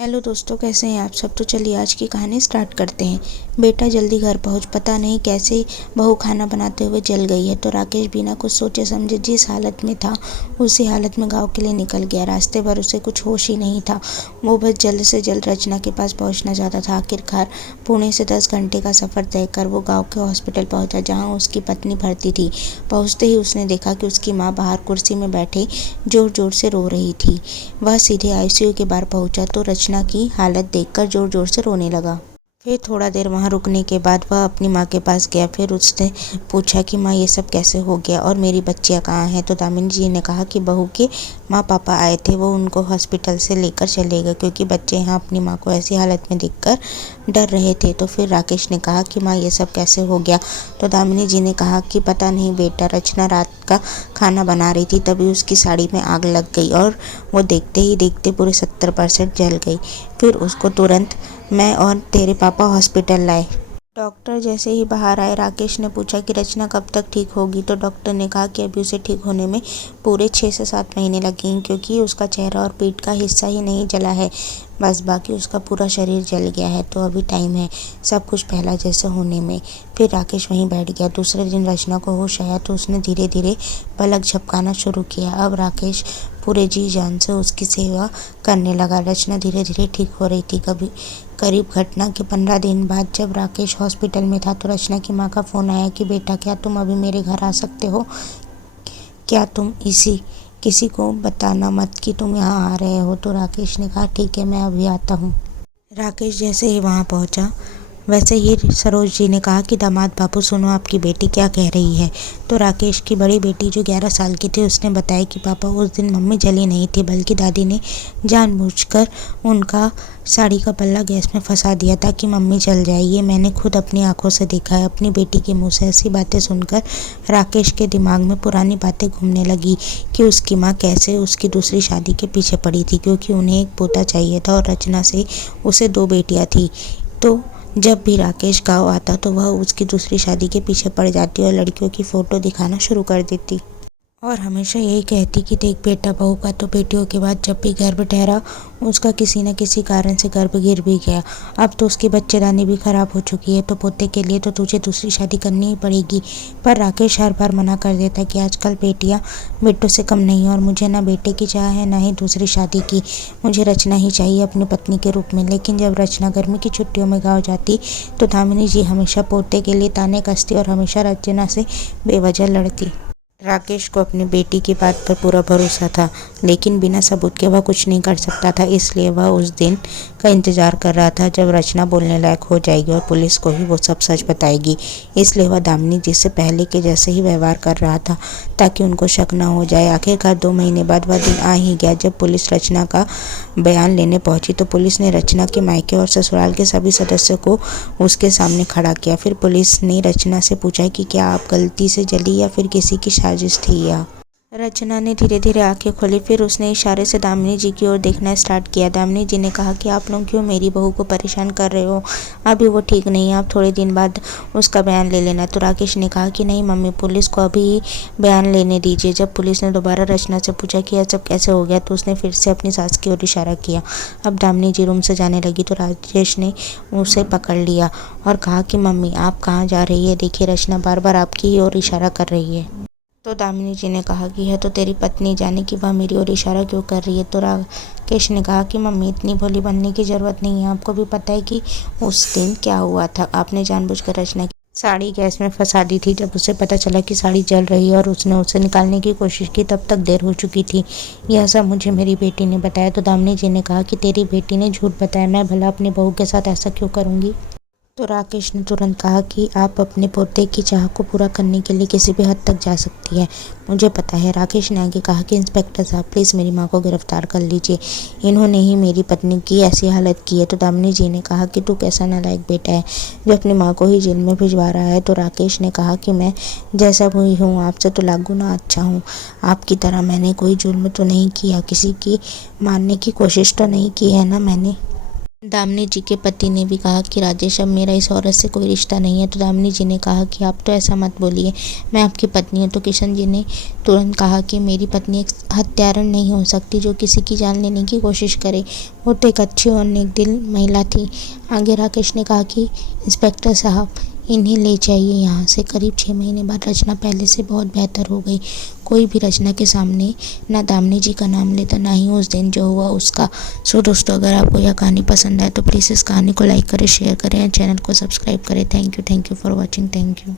Hello दोस्तों, कैसे हैं आप सब। तो चलिए आज की कहानी स्टार्ट करते हैं। बेटा जल्दी घर पहुंच। पता नहीं कैसे बहू खाना बनाते हुए जल गई है। तो राकेश बिना कुछ सोचे समझे जिस हालत में था उसी हालत में गांव के लिए निकल गया। रास्ते भर उसे कुछ होश ही नहीं था। वो बस जल्द से जल्द रचना के पास पहुंचना चाहता था। आखिरकार पुणे से 10 घंटे का सफ़र तय कर वो गाँव के हॉस्पिटल पहुँचा जहाँ उसकी पत्नी भर्ती थी। पहुँचते ही उसने देखा कि उसकी माँ बाहर कुर्सी में बैठे जोर जोर से रो रही थी। वह सीधे आईसीयू के बाहर पहुंचा तो रचना की हालत देखकर जोर जोर से रोने लगा। फिर थोड़ा देर वहाँ रुकने के बाद वह अपनी माँ के पास गया। फिर उसने पूछा कि माँ, ये सब कैसे हो गया और मेरी बच्चियाँ कहाँ हैं। तो दामिनी जी ने कहा कि बहू के माँ पापा आए थे, वो उनको हॉस्पिटल से लेकर चले गए क्योंकि बच्चे यहाँ अपनी माँ को ऐसी हालत में देखकर डर रहे थे। तो फिर राकेश ने कहा कि माँ, ये सब कैसे हो गया। तो दामिनी जी ने कहा कि पता नहीं बेटा, रचना रात का खाना बना रही थी, तभी उसकी साड़ी में आग लग गई और वो देखते ही देखते पूरे 70% जल गई। फिर उसको तुरंत मैं और तेरे पापा हॉस्पिटल लाए। डॉक्टर जैसे ही बाहर आए, राकेश ने पूछा कि रचना कब तक ठीक होगी। तो डॉक्टर ने कहा कि अभी उसे ठीक होने में पूरे 6 से 7 महीने लगेंगे क्योंकि उसका चेहरा और पीठ का हिस्सा ही नहीं जला है, बस बाकी उसका पूरा शरीर जल गया है। तो अभी टाइम है सब कुछ पहला जैसा होने में। फिर राकेश वहीं बैठ गया। दूसरे दिन रचना को होश आया तो उसने धीरे धीरे पलक झपकाना शुरू किया। अब राकेश पूरे जी जान से उसकी सेवा करने लगा। रचना धीरे धीरे ठीक हो रही थी। करीब घटना के 15 दिन बाद जब राकेश हॉस्पिटल में था तो रचना की माँ का फ़ोन आया कि बेटा, क्या तुम अभी मेरे घर आ सकते हो। क्या तुम किसी को बताना मत कि तुम यहाँ आ रहे हो। तो राकेश ने कहा ठीक है, मैं अभी आता हूँ। राकेश जैसे ही वहाँ पहुँचा वैसे ही सरोज जी ने कहा कि दामाद बाबू, सुनो आपकी बेटी क्या कह रही है। तो राकेश की बड़ी बेटी जो 11 साल की थी उसने बताया कि पापा, उस दिन मम्मी जली नहीं थी बल्कि दादी ने जानबूझकर उनका साड़ी का पल्ला गैस में फंसा दिया ताकि मम्मी जल जाए। ये मैंने खुद अपनी आंखों से देखा है। अपनी बेटी के मुंह से ऐसी बातें सुनकर राकेश के दिमाग में पुरानी बातें घूमने लगी कि उसकी माँ कैसे उसकी दूसरी शादी के पीछे पड़ी थी क्योंकि उन्हें एक पोता चाहिए था और रचना से उसे 2 बेटियाँ थी। तो जब भी राकेश गाँव आता तो वह उसकी दूसरी शादी के पीछे पड़ जाती और लड़कियों की फ़ोटो दिखाना शुरू कर देती और हमेशा यही कहती कि देख बेटा, बहू का तो बेटियों के बाद जब भी गर्भ ठहरा उसका किसी न किसी कारण से गर्भ गिर भी गया। अब तो उसकी बच्चेदानी भी खराब हो चुकी है, तो पोते के लिए तो तुझे दूसरी शादी करनी ही पड़ेगी। पर राकेश हर बार मना कर देता कि आजकल बेटियां बेटों से कम नहीं और मुझे ना बेटे की चाह है ना ही दूसरी शादी की। मुझे रचना ही चाहिए अपनी पत्नी के रूप में। लेकिन जब रचना गर्मी की छुट्टियों में गाँव जाती तो दामिनी जी हमेशा पोते के लिए ताने कसती और हमेशा रचना से बेवजह लड़ती। राकेश को अपनी बेटी की बात पर पूरा भरोसा था, लेकिन बिना सबूत के वह कुछ नहीं कर सकता था। इसलिए वह उस दिन का इंतज़ार कर रहा था जब रचना बोलने लायक हो जाएगी और पुलिस को ही वो सब सच बताएगी। इसलिए वह दामिनी जी से पहले के जैसे ही व्यवहार कर रहा था ताकि उनको शक न हो जाए। आखिरकार 2 महीने बाद वह दिन आ ही गया जब पुलिस रचना का बयान लेने पहुंची। तो पुलिस ने रचना के मायके और ससुराल के सभी सदस्यों को उसके सामने खड़ा किया। फिर पुलिस ने रचना से पूछा कि क्या आप गलती से जली या फिर किसी की साजिश थी। या रचना ने धीरे धीरे आंखें खोली। फिर उसने इशारे से दामिनी जी की ओर देखना स्टार्ट किया। दामिनी जी ने कहा कि आप लोग क्यों मेरी बहू को परेशान कर रहे हो, अभी वो ठीक नहीं है, आप थोड़े दिन बाद उसका बयान ले लेना। तो राकेश ने कहा कि नहीं मम्मी, पुलिस को अभी ही बयान लेने दीजिए। जब पुलिस ने दोबारा रचना से पूछा कि यह सब कैसे हो गया तो उसने फिर से अपनी सास की ओर इशारा किया। अब दामिनी जी रूम से जाने लगी तो राजेश ने उसे पकड़ लिया और कहा कि मम्मी, आप कहाँ जा रही है, देखिए रचना बार बार आपकी ही ओर इशारा कर रही है। तो दामिनी जी ने कहा कि यह तो तेरी पत्नी जाने कि वह मेरी ओर इशारा क्यों कर रही है। तो राकेश ने कहा कि मम्मी, इतनी भोली बनने की ज़रूरत नहीं है। आपको भी पता है कि उस दिन क्या हुआ था। आपने जानबूझकर रचना की साड़ी गैस में फंसा दी थी। जब उसे पता चला कि साड़ी जल रही है और उसने उसे निकालने की कोशिश की तब तक देर हो चुकी थी। यह सब मुझे मेरी बेटी ने बताया। तो दामिनी जी ने कहा कि तेरी बेटी ने झूठ बताया, मैं भला अपनी बहू के साथ ऐसा क्यों करूँगी। तो राकेश ने तुरंत कहा कि आप अपने पोते की चाह को पूरा करने के लिए किसी भी हद तक जा सकती है, मुझे पता है। राकेश ने आगे कहा कि इंस्पेक्टर साहब, प्लीज़ मेरी माँ को गिरफ्तार कर लीजिए, इन्होंने ही मेरी पत्नी की ऐसी हालत की है। तो दामिनी जी ने कहा कि तू कैसा नालायक बेटा है जो अपनी माँ को ही जेल में भिजवा रहा है। तो राकेश ने कहा कि मैं जैसा हुई हूँ आपसे तो लाख गुना अच्छा हूँ। आपकी तरह मैंने कोई जुल्म तो नहीं किया, किसी की मारने की कोशिश तो नहीं की है ना मैंने। दामिनी जी के पति ने भी कहा कि राजेश अब मेरा इस औरत से कोई रिश्ता नहीं है। तो दामिनी जी ने कहा कि आप तो ऐसा मत बोलिए, मैं आपकी पत्नी हूँ। तो किशन जी ने तुरंत कहा कि मेरी पत्नी एक हत्यारण नहीं हो सकती जो किसी की जान लेने की कोशिश करे। वो तो एक अच्छी और नेक दिल महिला थी। आगे राकेश ने कहा कि इंस्पेक्टर साहब, इन्हें ले जाइए यहाँ से। करीब 6 महीने बाद रचना पहले से बहुत बेहतर हो गई। कोई भी रचना के सामने ना दामिनी जी का नाम लेता, ना ही उस दिन जो हुआ उसका। सो दोस्तों, अगर आपको यह कहानी पसंद आए तो प्लीज़ इस कहानी को लाइक करें, शेयर करें और चैनल को सब्सक्राइब करें। Thank you for watching. Thank you.